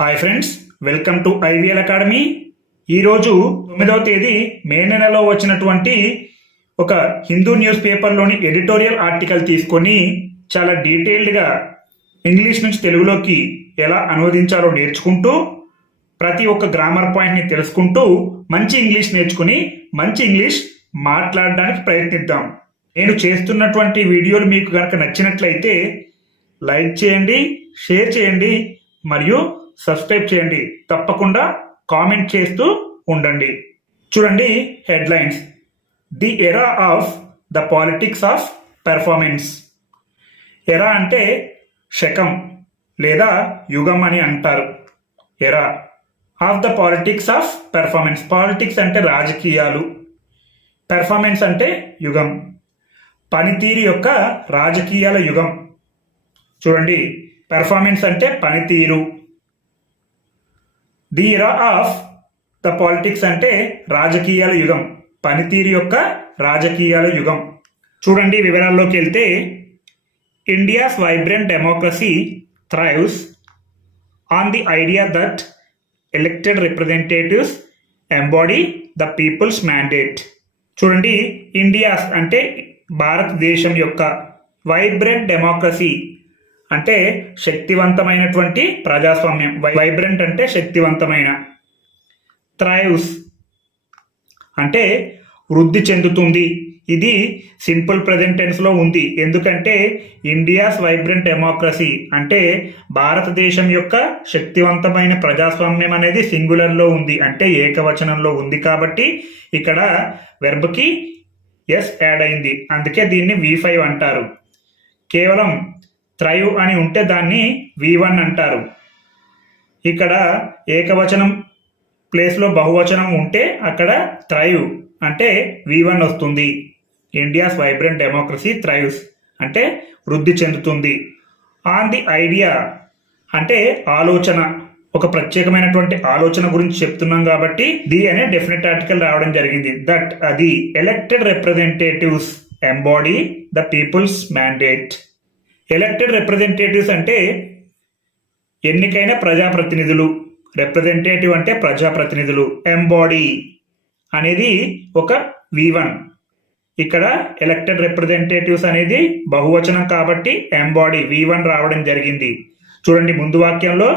Hi friends welcome to IVL academy ఈరోజు తొమ్మిదవ తేదీ మే నెలలో వచ్చినటువంటి ఒక హిందూ న్యూస్ పేపర్లోని ఎడిటోరియల్ ఆర్టికల్ తీసుకొని చాలా డీటెయిల్డ్గా ఇంగ్లీష్ నుంచి తెలుగులోకి ఎలా అనువదించాలో నేర్చుకుంటూ ప్రతి ఒక్క గ్రామర్ పాయింట్ని తెలుసుకుంటూ మంచి ఇంగ్లీష్ నేర్చుకుని మంచి ఇంగ్లీష్ మాట్లాడడానికి ప్రయత్నిద్దాం. నేను చేస్తున్నటువంటి వీడియోలు మీకు కనుక నచ్చినట్లయితే లైక్ చేయండి షేర్ చేయండి మరియు సబ్స్క్రైబ్ చేయండి. తప్పకుండా కామెంట్ చేస్తూ ఉండండి. చూడండి headlines. The era of the politics of performance. Era అంటే శకం లేదా యుగం అని అంటారు. Era of the politics of performance. Politics అంటే రాజకీయాలు. పెర్ఫార్మెన్స్ అంటే యుగం. పనితీరు యొక్క రాజకీయాల యుగం. చూడండి పెర్ఫార్మెన్స్ అంటే పనితీరు. The era of the politics అంటే రాజకీయాల యుగం పనితీరు యొక్క రాజకీయాల యుగం. చూడండి వివరాల్లోకి వెళ్తే India's vibrant democracy thrives on the idea that elected representatives embody the people's mandate. చూడండి ఇండియాస్ అంటే భారతదేశం యొక్క వైబ్రెంట్ డెమోక్రసీ అంటే శక్తివంతమైనటువంటి ప్రజాస్వామ్యం. వైబ్రెంట్ అంటే శక్తివంతమైన. థ్రైవ్స్ అంటే వృద్ధి చెందుతుంది. ఇది సింపుల్ ప్రజెంటెన్స్లో ఉంది. ఎందుకంటే ఇండియాస్ వైబ్రెంట్ డెమోక్రసీ అంటే భారతదేశం యొక్క శక్తివంతమైన ప్రజాస్వామ్యం అనేది సింగులర్లో ఉంది. అంటే ఏకవచనంలో ఉంది కాబట్టి ఇక్కడ వెర్బ్కి ఎస్ యాడ్ అయింది. అందుకే దీన్ని వి ఫైవ్ అంటారు. కేవలం త్రయు అని ఉంటే దాన్ని వి వన్ అంటారు. ఇక్కడ ఏకవచనం ప్లేస్లో బహువచనం ఉంటే అక్కడ త్రయు అంటే వి వన్ వస్తుంది. ఇండియాస్ వైబ్రెంట్ డెమోక్రసీ త్రయుస్ అంటే వృద్ధి చెందుతుంది. ఆన్ ది ఐడియా అంటే ఆలోచన. ఒక ప్రత్యేకమైనటువంటి ఆలోచన గురించి చెప్తున్నాం కాబట్టి ది అనే డెఫినెట్ ఆర్టికల్ రావడం జరిగింది. దట్ అది elected representatives embody the people's mandate. Elected representatives అంటే ఎన్నికైన ప్రజాప్రతినిధులు. రిప్రజెంటేటివ్ అంటే ప్రజాప్రతినిధులు ఎంబాడీ అనేది ఒక వి వన్ ఇక్కడ ఎలక్టెడ్ రిప్రజెంటేటివ్స్ అనేది బహువచనం కాబట్టి ఎంబాడీ వి వన్ రావడం జరిగింది. చూడండి ముందు వాక్యంలో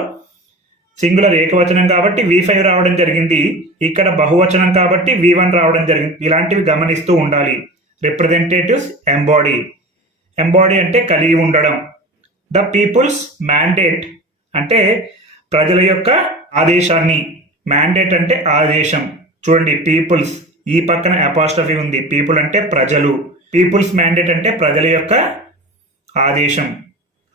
సింగులర్ ఏకవచనం కాబట్టి వి ఫైవ్ రావడం జరిగింది. ఇక్కడ బహువచనం కాబట్టి వి వన్ రావడం జరిగింది. ఇలాంటివి గమనిస్తూ ఉండాలి. రిప్రజెంటేటివ్స్ ఎంబాడీ ఎంబాడీ అంటే కలిగి ఉండడం. ద పీపుల్స్ మ్యాండేట్ అంటే ప్రజల యొక్క ఆదేశాన్ని. మ్యాండేట్ అంటే ఆదేశం. చూడండి పీపుల్స్ ఈ పక్కన అపాస్ట్రఫీ ఉంది. పీపుల్ అంటే ప్రజలు. పీపుల్స్ మ్యాండేట్ అంటే ప్రజల యొక్క ఆదేశం.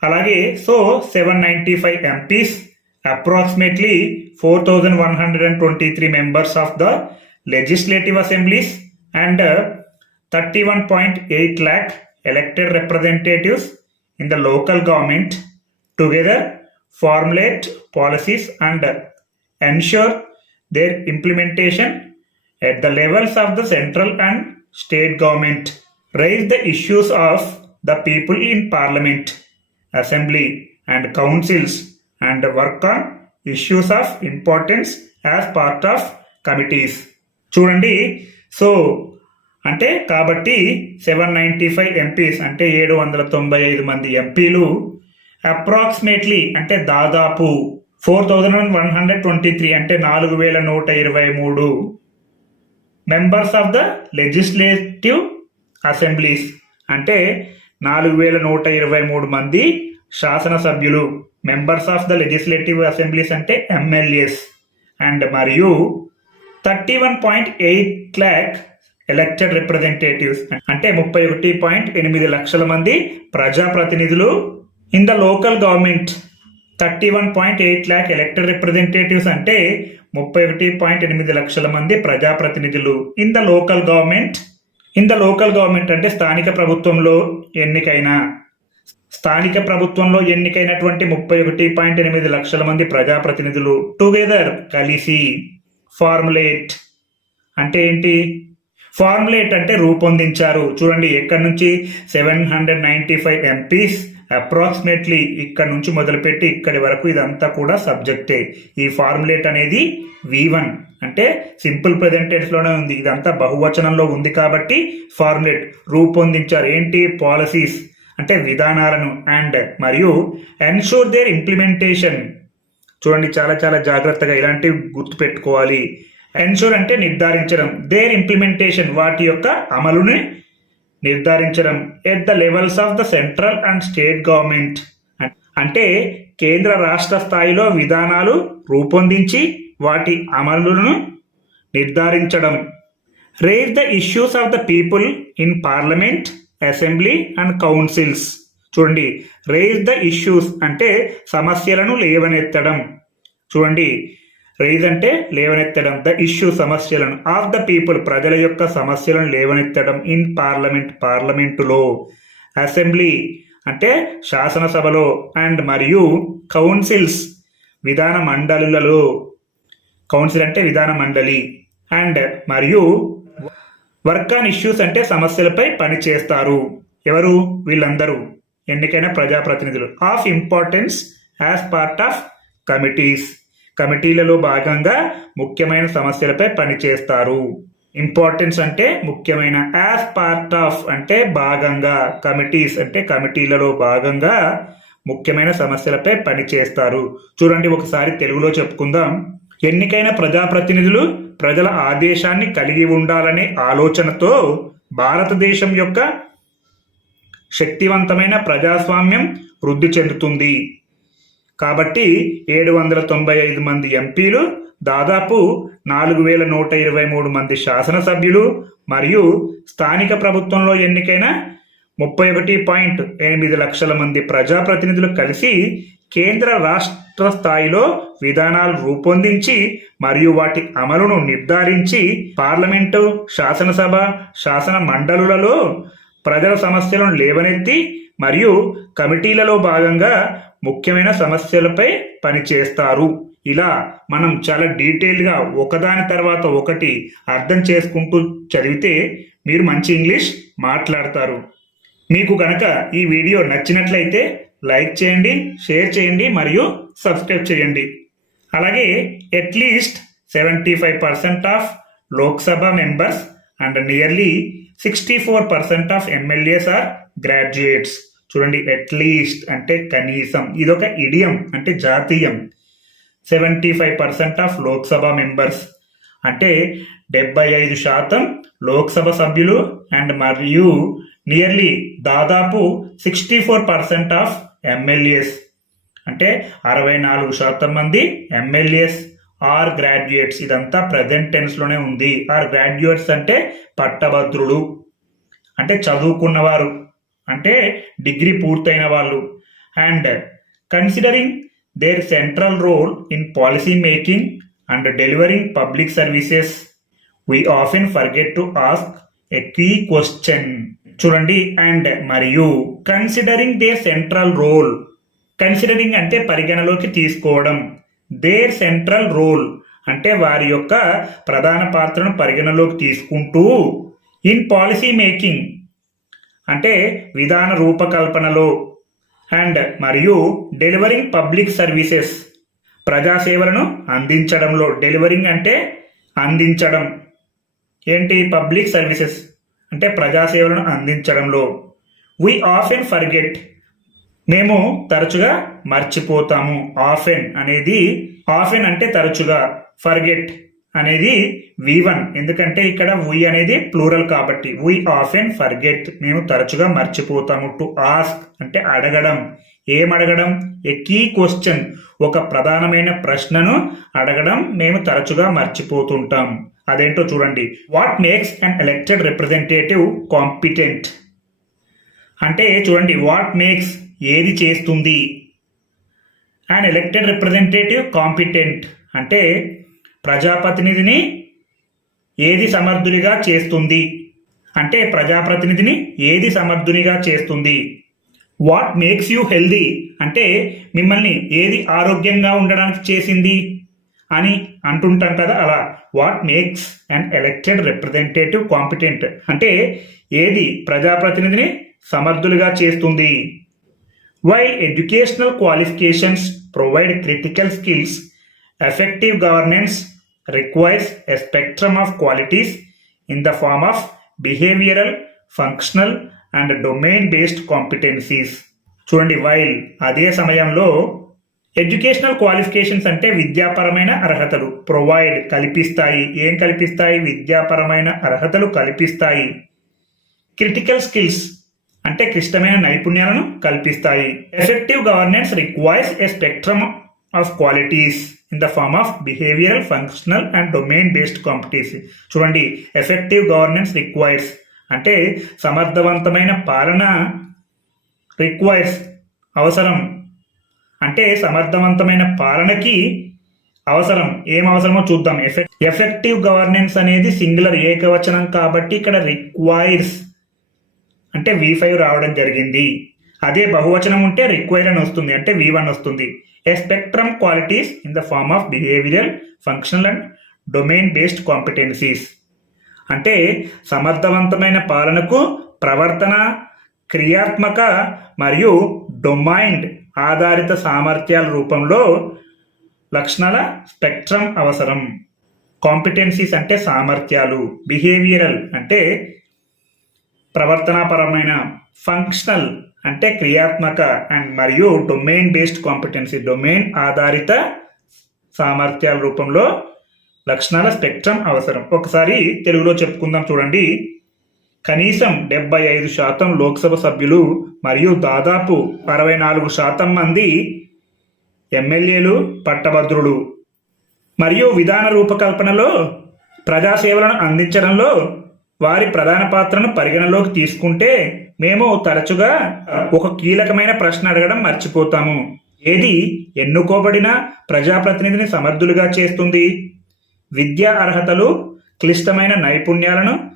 అలాగే so seven ninety five MPs approximately four thousand one hundred and twenty three members of the legislative assemblies and thirty one point eight lakh elected representatives in the local government together formulate policies and ensure their implementation at the levels of the central and state government raise the issues of the people in parliament assembly and councils and work on issues of importance as part of committees చూడండి so అంటే కాబట్టి seven ninety five MPs అంటే ఏడు వందల తొంభై ఐదు మంది ఎంపీలు అప్రాక్సిమేట్లీ అంటే దాదాపు four thousand one hundred twenty three అంటే నాలుగు వేల నూట ఇరవై మూడు members of the legislative assemblies అంటే నాలుగు వేల నూట ఇరవై మూడు మంది శాసనసభ్యులు members of the legislative assemblies అంటే ఎమ్మెల్యేస్ అండ్ మరియు thirty one point eight lakh elected representatives అంటే ముప్పై ఒకటి పాయింట్ ఎనిమిది లక్షల మంది ప్రజాప్రతినిధులు in the local government thirty one point eight lakh elected representatives అంటే ముప్పై ఒకటి పాయింట్ ఎనిమిది లక్షల మంది ప్రజాప్రతినిధులు in the local government in the local government అంటే స్థానిక ప్రభుత్వంలో ఎన్నికైన. స్థానిక ప్రభుత్వంలో ఎన్నికైనటువంటి ముప్పై ఒకటి పాయింట్ ఎనిమిది లక్షల మంది ప్రజాప్రతినిధులు టుగెదర్ కలిసి ఫార్ములేట్ అంటే ఏంటి? ఫార్ములేట్ అంటే రూపొందించారు. చూడండి ఎక్కడి నుంచి? Seven hundred ninety five MPs approximately ఇక్కడ నుంచి మొదలుపెట్టి ఇక్కడి వరకు ఇదంతా కూడా సబ్జెక్టే. ఈ ఫార్ములేట్ అనేది వి వన్ అంటే సింపుల్లోనే ఉంది. ఇదంతా బహువచనంలో ఉంది కాబట్టి ఫార్ములేట్ రూపొందించారు. ఏంటి? పాలసీస్ అంటే విధానాలను అండ్ మరియు ఎన్షూర్ దేర్ ఇంప్లిమెంటేషన్. చూడండి చాలా చాలా జాగ్రత్తగా ఇలాంటివి గుర్తుపెట్టుకోవాలి. ఎన్షూర్ అంటే నిర్ధారించడం. దేర్ ఇంప్లిమెంటేషన్ వాటి యొక్క అమలుని నిర్ధారించడం. At the levels of the central and state government అంటే కేంద్ర రాష్ట్ర స్థాయిలో విధానాలు రూపొందించి వాటి అమలును నిర్ధారించడం. Raise the issues of the people in parliament assembly and councils చూడండి. రేజ్ ద ఇష్యూస్ అంటే సమస్యలను లేవనెత్తడం. చూడండి. రైజ్ అంటే లేవనెత్తడం. ద ఇష్యూ సమస్యలను. ఆఫ్ ద పీపుల్ ప్రజల యొక్క సమస్యలను లేవనెత్తడం ఇన్ పార్లమెంట్ పార్లమెంటులో అసెంబ్లీ అంటే శాసనసభలో అండ్ మరియు కౌన్సిల్స్ విధాన మండలులలో. కౌన్సిల్ అంటే విధాన మండలి అండ్ మరియు వర్క్ ఆన్ ఇష్యూస్ అంటే సమస్యలపై పనిచేస్తారు. ఎవరు? వీళ్ళందరూ. ఎన్నికైన ప్రజాప్రతినిధులు. Of importance as part of committees కమిటీలలో భాగంగా ముఖ్యమైన సమస్యలపై పనిచేస్తారు. ఇంపార్టెన్స్ అంటే ముఖ్యమైన యాజ్ పార్ట్ ఆఫ్ అంటే భాగంగా కమిటీస్ అంటే కమిటీలలో భాగంగా ముఖ్యమైన సమస్యలపై పనిచేస్తారు. చూడండి ఒకసారి తెలుగులో చెప్పుకుందాం. ఎన్నికైన ప్రజాప్రతినిధులు ప్రజల ఆదేశాన్ని కలిగి ఉండాలనే ఆలోచనతో భారతదేశం యొక్క శక్తివంతమైన ప్రజాస్వామ్యం వృద్ధి చెందుతుంది. కాబట్టి ఏడు వందల తొంభై ఐదు మంది ఎంపీలు దాదాపు నాలుగు వేల నూట ఇరవై మూడు మంది శాసనసభ్యులు మరియు స్థానిక ప్రభుత్వంలో ఎన్నికైన ముప్పై ఒకటి పాయింట్ ఎనిమిది లక్షల మంది ప్రజాప్రతినిధులు కలిసి కేంద్ర రాష్ట్ర స్థాయిలో విధానాలు రూపొందించి మరియు వాటి అమలును నిర్ధారించి పార్లమెంటు శాసనసభ శాసన మండలులలో ప్రజల సమస్యలను లేవనెత్తి మరియు కమిటీలలో భాగంగా ముఖ్యమైన సమస్యలపై పనిచేస్తారు. ఇలా మనం చాలా డీటెయిల్గా ఒకదాని తర్వాత ఒకటి అర్థం చేసుకుంటూ చదివితే మీరు మంచి ఇంగ్లీష్ మాట్లాడతారు. మీకు కనుక ఈ వీడియో నచ్చినట్లయితే లైక్ చేయండి షేర్ చేయండి మరియు సబ్స్క్రైబ్ చేయండి. అలాగే at least seventy five percent of Lok Sabha members and nearly sixty four percent of MLAs are graduates. చూడండి అట్లీస్ట్ అంటే కనీసం ఇదొక ఇడియం అంటే జాతీయం. Seventy five percent of Lok Sabha members అంటే డెబ్బై ఐదు శాతం లోక్సభ సభ్యులు అండ్ మరియు నియర్లీ దాదాపు sixty four percent of MLAs అంటే అరవై నాలుగు శాతం మంది ఎమ్మెల్యేస్ ఆర్ గ్రాడ్యుయేట్స్ ఇదంతా ప్రజెంట్ టెన్స్లోనే ఉంది. ఆర్ గ్రాడ్యుయేట్స్ అంటే పట్టభద్రులు అంటే చదువుకున్నవారు. అంటే డిగ్రీ పూర్తయిన వాళ్ళు. And considering their central role in policy making and delivering public services we often forget to ask a key question చూడండి అండ్ మరియు considering their central role. Considering అంటే పరిగణలోకి తీసుకోవడం. దేర్ సెంట్రల్ రోల్ అంటే వారి యొక్క ప్రధాన పాత్రను పరిగణలోకి తీసుకుంటూ ఇన్ పాలసీ మేకింగ్ అంటే విధాన రూపకల్పనలో. అండ్ మరియు డెలివరింగ్ పబ్లిక్ సర్వీసెస్. ప్రజాసేవలను అందించడంలో. డెలివరింగ్ అంటే అందించడం. ఏంటి పబ్లిక్ సర్వీసెస్? అంటే ప్రజాసేవలను అందించడంలో. వి ఆఫెన్ ఫర్గెట్ మేము తరచుగా మర్చిపోతాము. ఆఫెన్ అనేది ఆఫెన్ అంటే తరచుగా. ఫర్గెట్ అనేది వి వన్ ఎందుకంటే ఇక్కడ వుయ్ అనేది ప్లూరల్ కాబట్టి వుయ్ ఆఫ్ అండ్ ఫర్గెట్ మేము తరచుగా మర్చిపోతాము. టు ఆస్క్ అంటే అడగడం. ఏం అడగడం? ఏ కీ క్వశ్చన్ ఒక ప్రధానమైన ప్రశ్నను అడగడం మేము తరచుగా మర్చిపోతుంటాం. అదేంటో చూడండి. What makes an elected representative competent అంటే చూడండి. వాట్ మేక్స్ ఏది చేస్తుంది? అండ్ ఎలక్టెడ్ రిప్రజెంటేటివ్ కాంపిటెంట్ అంటే ప్రజాప్రతినిధిని ఏది సమర్థునిగా చేస్తుంది? అంటే ప్రజాప్రతినిధిని ఏది సమర్థునిగా చేస్తుంది? What makes you healthy? అంటే మిమ్మల్ని ఏది ఆరోగ్యంగా ఉండడానికి చేసింది? అని అంటుంటాం కదా అలా. What makes and elected representative competent అంటే ఏది ప్రజాప్రతినిధిని సమర్థులుగా చేస్తుంది? Why educational qualifications provide critical skills effective governance requires a spectrum of qualities in the form of behavioral, functional, and domain based competencies. చూడండి వైల్ అదే సమయంలో ఎడ్యుకేషనల్ క్వాలిఫికేషన్స్ అంటే విద్యాపరమైన అర్హతలు ప్రొవైడ్ కల్పిస్తాయి. ఏం కల్పిస్తాయి? విద్యాపరమైన అర్హతలు కల్పిస్తాయి. క్రిటికల్ స్కిల్స్ అంటే క్లిష్టమైన నైపుణ్యాలను కల్పిస్తాయి. Effective governance requires a spectrum of qualities in the form of behavioural functional and domain based competency చూడండి ఎఫెక్టివ్ గవర్నెన్స్ రిక్వైర్స్ అంటే సమర్థవంతమైన పాలన రిక్వైర్స్ అవసరం. అంటే సమర్థవంతమైన పాలనకి అవసరం. ఏం అవసరమో చూద్దాం. ఎఫెక్ట్ ఎఫెక్టివ్ గవర్నెన్స్ అనేది సింగులర్ ఏకవచనం కాబట్టి ఇక్కడ రిక్వైర్స్ అంటే వి ఫైవ్ రావడం జరిగింది. అదే బహువచనం ఉంటే రిక్వైర్ అని వస్తుంది. అంటే వి వన్ వస్తుంది. A spectrum qualities in the form of behavioural functional and domain based competencies అంటే సమర్థవంతమైన పాలనకు ప్రవర్తన క్రియాత్మక మరియు డొమైండ్ ఆధారిత సామర్థ్యాల రూపంలో లక్షణాల స్పెక్ట్రమ్ అవసరం. కాంపిటెన్సీస్ అంటే సామర్థ్యాలు బిహేవియరల్ అంటే ప్రవర్తనాపరమైన ఫంక్షనల్ అంటే క్రియాత్మక అండ్ మరియు డొమైన్ బేస్డ్ కాంపిటెన్సీ డొమైన్ ఆధారిత సామర్థ్యాల రూపంలో లక్షణాల స్పెక్ట్రమ్ అవసరం. ఒకసారి తెలుగులో చెప్పుకుందాం చూడండి. కనీసం డెబ్బై ఐదు శాతం లోక్సభ సభ్యులు మరియు దాదాపు అరవై నాలుగు శాతం మంది ఎమ్మెల్యేలు పట్టభద్రులు. మరియు విధాన రూపకల్పనలో ప్రజాసేవలను అందించడంలో వారి ప్రధాన పాత్రను పరిగణలోకి తీసుకుంటే మేము తరచుగా ఒక కీలకమైన ప్రశ్న అడగడం మర్చిపోతాము. ఏది ఎన్నుకోబడిన ప్రజాప్రతినిధిని సమర్థులుగా చేస్తుంది. విద్యా అర్హతలు క్లిష్టమైన నైపుణ్యాలను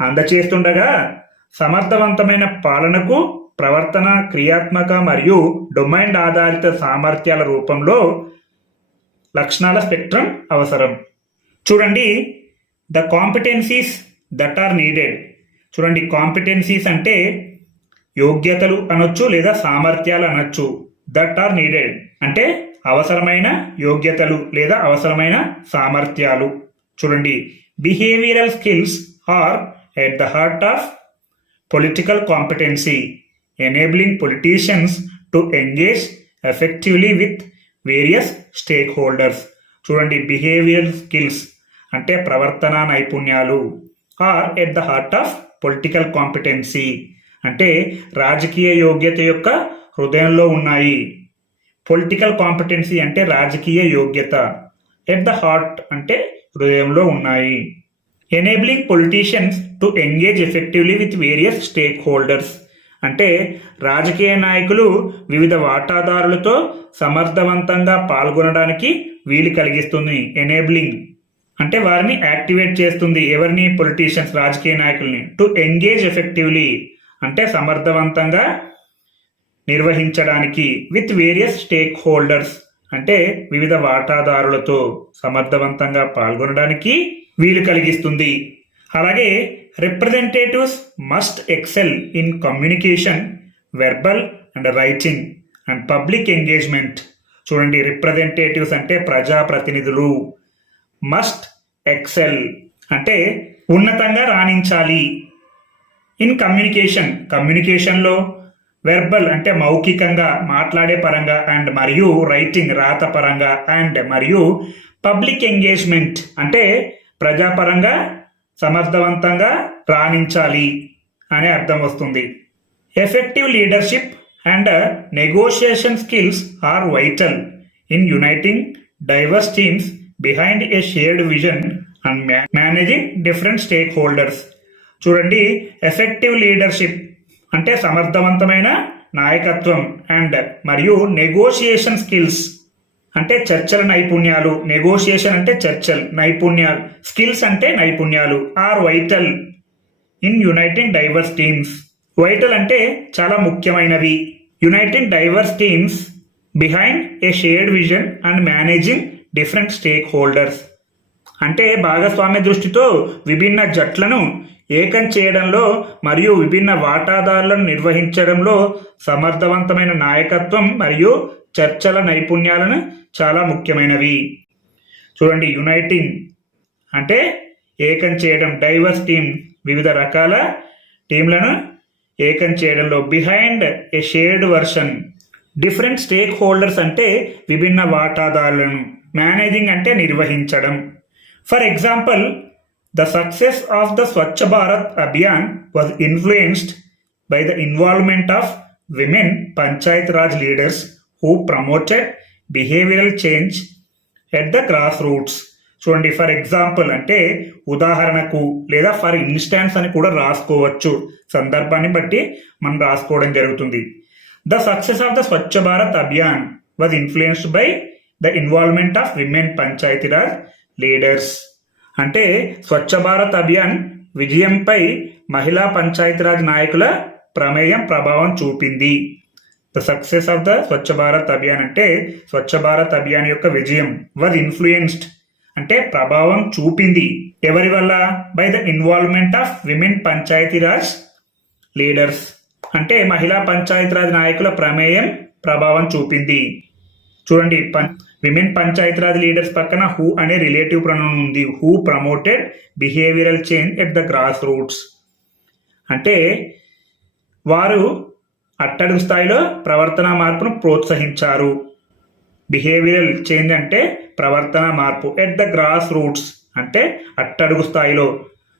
అందచేస్తుండగా సమర్థవంతమైన పాలనకు ప్రవర్తన క్రియాత్మక మరియు డొమైన్ ఆధారిత సామర్థ్యాల రూపంలో లక్షణాల స్పెక్ట్రమ్ అవసరం. చూడండి the competencies that are needed. చూడండి కాంపిటెన్సీస్ అంటే యోగ్యతలు అనొచ్చు లేదా సామర్థ్యాలు అనొచ్చు. దట్ ఆర్ నీడెడ్ అంటే అవసరమైన యోగ్యతలు లేదా అవసరమైన సామర్థ్యాలు. చూడండి behavioural skills are at the heart of political competency enabling politicians to engage effectively with various stakeholders చూడండి బిహేవియర్ స్కిల్స్ అంటే ప్రవర్తన నైపుణ్యాలు are at the heart of political competency అంటే రాజకీయ యోగ్యత యొక్క హృదయంలో ఉన్నాయి. పొలిటికల్ కాంపిటెన్సీ అంటే రాజకీయ యోగ్యత. ఎట్ ద హార్ట్ అంటే హృదయంలో ఉన్నాయి. Enabling politicians to engage effectively with various stakeholders అంటే రాజకీయ నాయకులు వివిధ వాటాదారులతో సమర్థవంతంగా పాల్గొనడానికి వీలు కలిగిస్తుంది. ఎనేబ్లింగ్ అంటే వారిని యాక్టివేట్ చేస్తుంది ఎవరిని? పొలిటీషియన్స్ రాజకీయ నాయకుల్ని. టు ఎంగేజ్ ఎఫెక్టివ్లీ అంటే సమర్థవంతంగా నిర్వహించడానికి విత్ వేరియస్ స్టేక్ హోల్డర్స్ అంటే వివిధ వాటాదారులతో సమర్థవంతంగా పాల్గొనడానికి వీలు కలిగిస్తుంది. అలాగే representatives must excel in communication verbal and writing and public engagement చూడండి రిప్రజెంటేటివ్స్ అంటే ప్రజాప్రతినిధులు. మస్ట్ ఎక్సెల్ అంటే ఉన్నతంగా రాణించాలి. ఇన్ కమ్యూనికేషన్ కమ్యూనికేషన్లో వెర్బల్ అంటే మౌఖికంగా మాట్లాడే పరంగా అండ్ మరియు రైటింగ్ రాత పరంగా అండ్ మరియు పబ్లిక్ ఎంగేజ్మెంట్ అంటే ప్రజాపరంగా సమర్థవంతంగా రాణించాలి అనే అర్థం వస్తుంది. Effective leadership and negotiation skills are vital in uniting diverse teams behind a shared vision and managing different stakeholders చూడండి ఎఫెక్టివ్ లీడర్షిప్ అంటే సమర్థవంతమైన నాయకత్వం అండ్ మరియు నెగోషియేషన్ స్కిల్స్ అంటే చర్చల నైపుణ్యాలు. నెగోషియేషన్ అంటే చర్చలు నైపుణ్యాలు. స్కిల్స్ అంటే నైపుణ్యాలు. Are vital in united diverse teams vital అంటే చాలా ముఖ్యమైనవి. United diverse teams behind a shared vision and managing different stakeholders అంటే భాగస్వామ్య దృష్టితో విభిన్న జట్లను ఏకం చేయడంలో మరియు విభిన్న వాటాదారులను నిర్వహించడంలో సమర్థవంతమైన నాయకత్వం మరియు చర్చల నైపుణ్యాలను చాలా ముఖ్యమైనవి. చూడండి యునైటింగ్ అంటే ఏకం చేయడం డైవర్స్ టీమ్ వివిధ రకాల టీంలను ఏకం చేయడంలో behind a shared version. Different stakeholders అంటే విభిన్న వాటాదారులను. మేనేజింగ్ అంటే నిర్వహించడం. For example the success of the Swachh Bharat Abhiyan was influenced by the involvement of women Panchayat Raj leaders who promoted behavioural change at the grassroots చూడండి for example అంటే ఉదాహరణకు లేదా for instance అని కూడా రాసుకోవచ్చు. సందర్భాన్ని బట్టి మనం రాసుకోవడం జరుగుతుంది. The success of the Swachh Bharat Abhiyan was influenced by the involvement of women Panchayati Raj leaders అంటే స్వచ్ఛ భారత్ అభియాన్ విజయంపై మహిళా పంచాయతీరాజ్ నాయకుల ప్రమేయం ప్రభావం చూపింది the success of the Swachh Bharat Abhiyan అంటే స్వచ్ఛ భారత్ అభియాన్ యొక్క విజయం వాజ్ ఇన్ఫ్లుయెన్స్డ్ అంటే ప్రభావం చూపింది ఎవరి వల్ల by the involvement of women Panchayati Raj leaders అంటే మహిళా పంచాయతీరాజ్ నాయకుల ప్రమేయం ప్రభావం చూపింది చూడండి పం విమెన్ పంచాయతీరాజ్ లీడర్స్ పక్కన హూ అనే రిలేటివ్ ప్రొనౌన్ ఉంది. Who promoted behavioural change at the grass roots అంటే వారు అట్టడుగు స్థాయిలో ప్రవర్తన మార్పును ప్రోత్సహించారు. బిహేవియరల్ చేంజ్ అంటే ప్రవర్తన మార్పు. ఎట్ ద గ్రాస్ రూట్స్ అంటే అట్టడుగు స్థాయిలో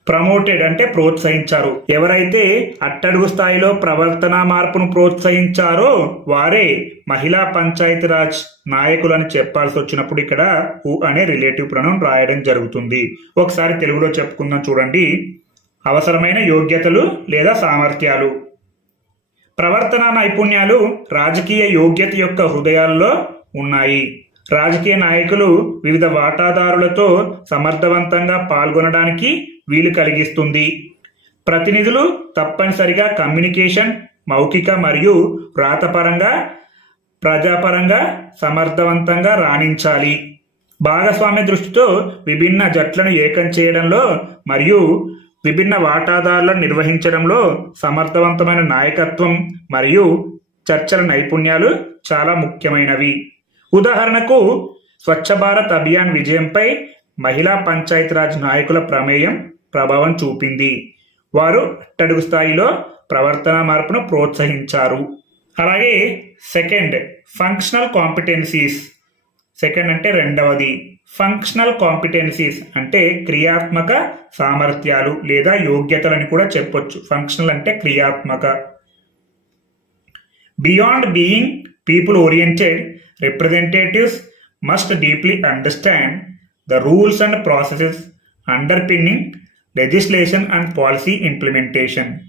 ప్రమోటెడ్ అంటే ప్రోత్సహించారు. ఎవరైతే అట్టడుగు స్థాయిలో ప్రవర్తన మార్పును ప్రోత్సహించారో వారే మహిళా పంచాయతీరాజ్ నాయకులని చెప్పాల్సి వచ్చినప్పుడు ఇక్కడ ఊ అనే రిలేటివ్ ప్రణం రాయడం జరుగుతుంది. ఒకసారి తెలుగులో చెప్పుకుందాం చూడండి. అవసరమైన యోగ్యతలు లేదా సామర్థ్యాలు. ప్రవర్తన నైపుణ్యాలు రాజకీయ యోగ్యత యొక్క హృదయాల్లో ఉన్నాయి. రాజకీయ నాయకులు వివిధ వాటాదారులతో సమర్థవంతంగా పాల్గొనడానికి వీలు కలిగిస్తుంది. ప్రతినిధులు తప్పనిసరిగా కమ్యూనికేషన్ మౌఖిక మరియు వ్రాతపరంగా ప్రజాపరంగా సమర్థవంతంగా రాణించాలి. భాగస్వామ్య దృష్టితో విభిన్న జట్లను ఏకం చేయడంలో మరియు విభిన్న వాటాదారులను నిర్వహించడంలో సమర్థవంతమైన నాయకత్వం మరియు చర్చల నైపుణ్యాలు చాలా ముఖ్యమైనవి. ఉదాహరణకు స్వచ్ఛ భారత్ అభియాన్ విజయంపై మహిళా పంచాయతీరాజ్ నాయకుల ప్రమేయం ప్రభావం చూపింది. వారు అట్టడుగు స్థాయిలో ప్రవర్తన మార్పును ప్రోత్సహించారు. అలాగే సెకండ్ ఫంక్షనల్ కాంపిటెన్సీస్ సెకండ్ అంటే రెండవది. ఫంక్షనల్ కాంపిటెన్సీస్ అంటే క్రియాత్మక సామర్థ్యాలు లేదా యోగ్యతలని కూడా చెప్పొచ్చు. ఫంక్షనల్ అంటే క్రియాత్మక. Beyond being people oriented representatives must deeply understand the rules and processes underpinning legislation and policy implementation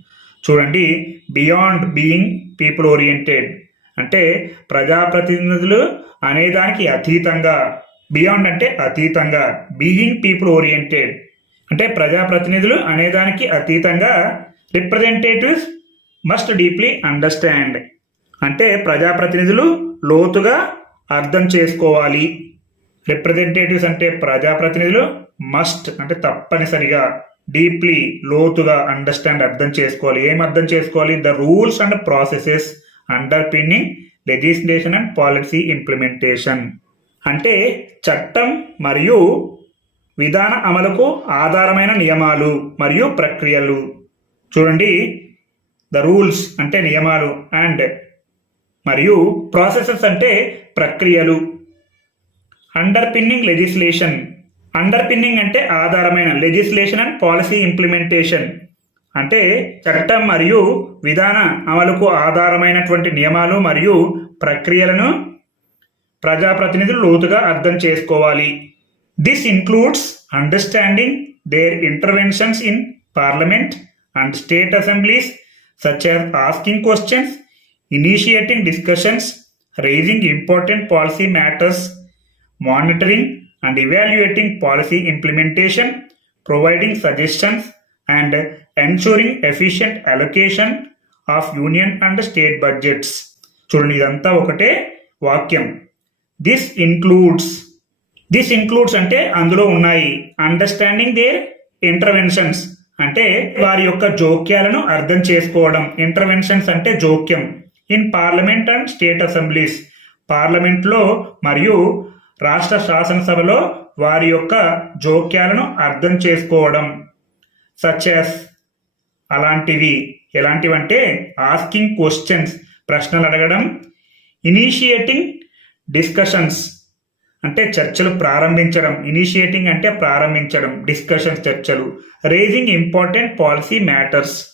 చూడండి బియాండ్ బీయింగ్ పీపుల్ ఓరియంటెడ్ అంటే ప్రజాప్రతినిధులు అనేదానికి అతీతంగా. బియాండ్ అంటే అతీతంగా బీయింగ్ పీపుల్ ఓరియంటెడ్ అంటే ప్రజాప్రతినిధులు అనేదానికి అతీతంగా రిప్రజెంటేటివ్స్ మస్ట్ డీప్లీ అండర్స్టాండ్ అంటే ప్రజాప్రతినిధులు లోతుగా అర్థం చేసుకోవాలి. రిప్రజెంటేటివ్స్ అంటే ప్రజాప్రతినిధులు మస్ట్ అంటే తప్పనిసరిగా. డీప్లీ లోతుగా అండర్స్టాండ్ అర్థం చేసుకోవాలి. ఏం అర్థం చేసుకోవాలి? The rules and processes underpinning legislation and policy implementation అంటే చట్టం మరియు విధాన అమలుకు ఆధారమైన నియమాలు మరియు ప్రక్రియలు. చూడండి ద రూల్స్ అంటే నియమాలు అండ్ మరియు ప్రాసెసెస్ అంటే ప్రక్రియలు. Underpinning legislation underpinning అంటే ఆధారమైన లెజిస్లేషన్ అండ్ పాలసీ ఇంప్లిమెంటేషన్ అంటే చట్టం మరియు విధాన అమలుకు ఆధారమైనటువంటి నియమాలు మరియు ప్రక్రియలను ప్రజాప్రతినిధులు లోతుగా అర్థం చేసుకోవాలి. This includes understanding their interventions in parliament and state assemblies such as asking questions initiating discussions raising important policy matters monitoring and evaluating policy implementation, providing suggestions, and ensuring efficient allocation of union and state budgets చూడండి ఇదంతా ఒకటే వాక్యం. This includes this includes అంటే అందులో ఉన్నాయి. Understanding their interventions అంటే వారి యొక్క జోక్యాలను అర్థం చేసుకోవడం. ఇంటర్వెన్షన్స్ అంటే జోక్యం. In parliament and state assemblies పార్లమెంట్లో మరియు రాష్ట్ర శాసనసభలో వారి యొక్క జోక్యాలను అర్థం చేసుకోవడం. సచెస్ అలాంటివి ఎలాంటివంటే ఆస్కింగ్ క్వశ్చన్స్ ప్రశ్నలు అడగడం ఇనిషియేటింగ్ డిస్కషన్స్ అంటే చర్చలు ప్రారంభించడం. ఇనిషియేటింగ్ అంటే ప్రారంభించడం డిస్కషన్స్ చర్చలు. రేజింగ్ ఇంపార్టెంట్ పాలసీ మ్యాటర్స్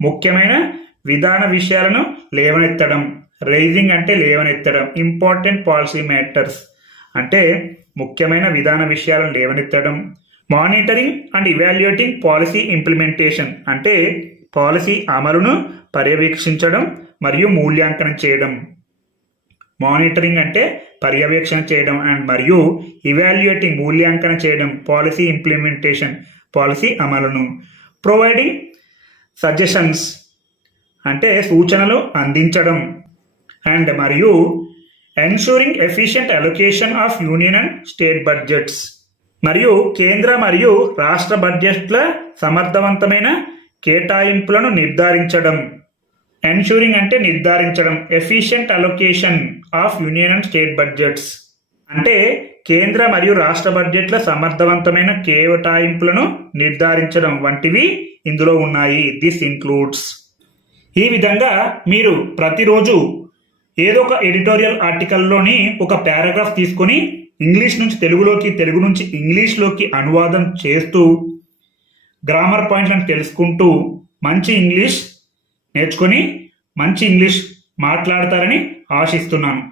ముఖ్యమైన విధాన విషయాలను లేవనెత్తడం. రైజింగ్ అంటే లేవనెత్తడం. ఇంపార్టెంట్ పాలసీ మ్యాటర్స్ అంటే ముఖ్యమైన విధాన విషయాలను లేవనెత్తడం monitoring and evaluating policy implementation అంటే పాలసీ అమలును పర్యవేక్షించడం మరియు మూల్యాంకనం చేయడం. మానిటరింగ్ అంటే పర్యవేక్షణ చేయడం అండ్ మరియు ఇవాల్యుయేటింగ్ మూల్యాంకనం చేయడం పాలసీ ఇంప్లిమెంటేషన్ పాలసీ అమలును. ప్రొవైడింగ్ సజెషన్స్ అంటే సూచనలు అందించడం అండ్ మరియు ensuring efficient allocation of union and state budgets మరియు కేంద్ర మరియు రాష్ట్ర బడ్జెట్ల సమర్థవంతమైన కేటాయింపులను నిర్ధారించడం. ఎన్షూరింగ్ అంటే నిర్ధారించడం. Efficient allocation of union and state budgets అంటే కేంద్ర మరియు రాష్ట్ర బడ్జెట్ల సమర్థవంతమైన కేటాయింపులను నిర్ధారించడం వంటివి ఇందులో ఉన్నాయి. దిస్ ఇంక్లూడ్స్ ఈ విధంగా మీరు ప్రతిరోజు ఏదో ఒక ఎడిటోరియల్ ఆర్టికల్లోని ఒక పారాగ్రాఫ్ తీసుకొని ఇంగ్లీష్ నుంచి తెలుగులోకి తెలుగు నుంచి ఇంగ్లీష్లోకి అనువాదం చేస్తూ గ్రామర్ పాయింట్లను తెలుసుకుంటూ మంచి ఇంగ్లీష్ నేర్చుకొని మంచి ఇంగ్లీష్ మాట్లాడతారని ఆశిస్తున్నాను.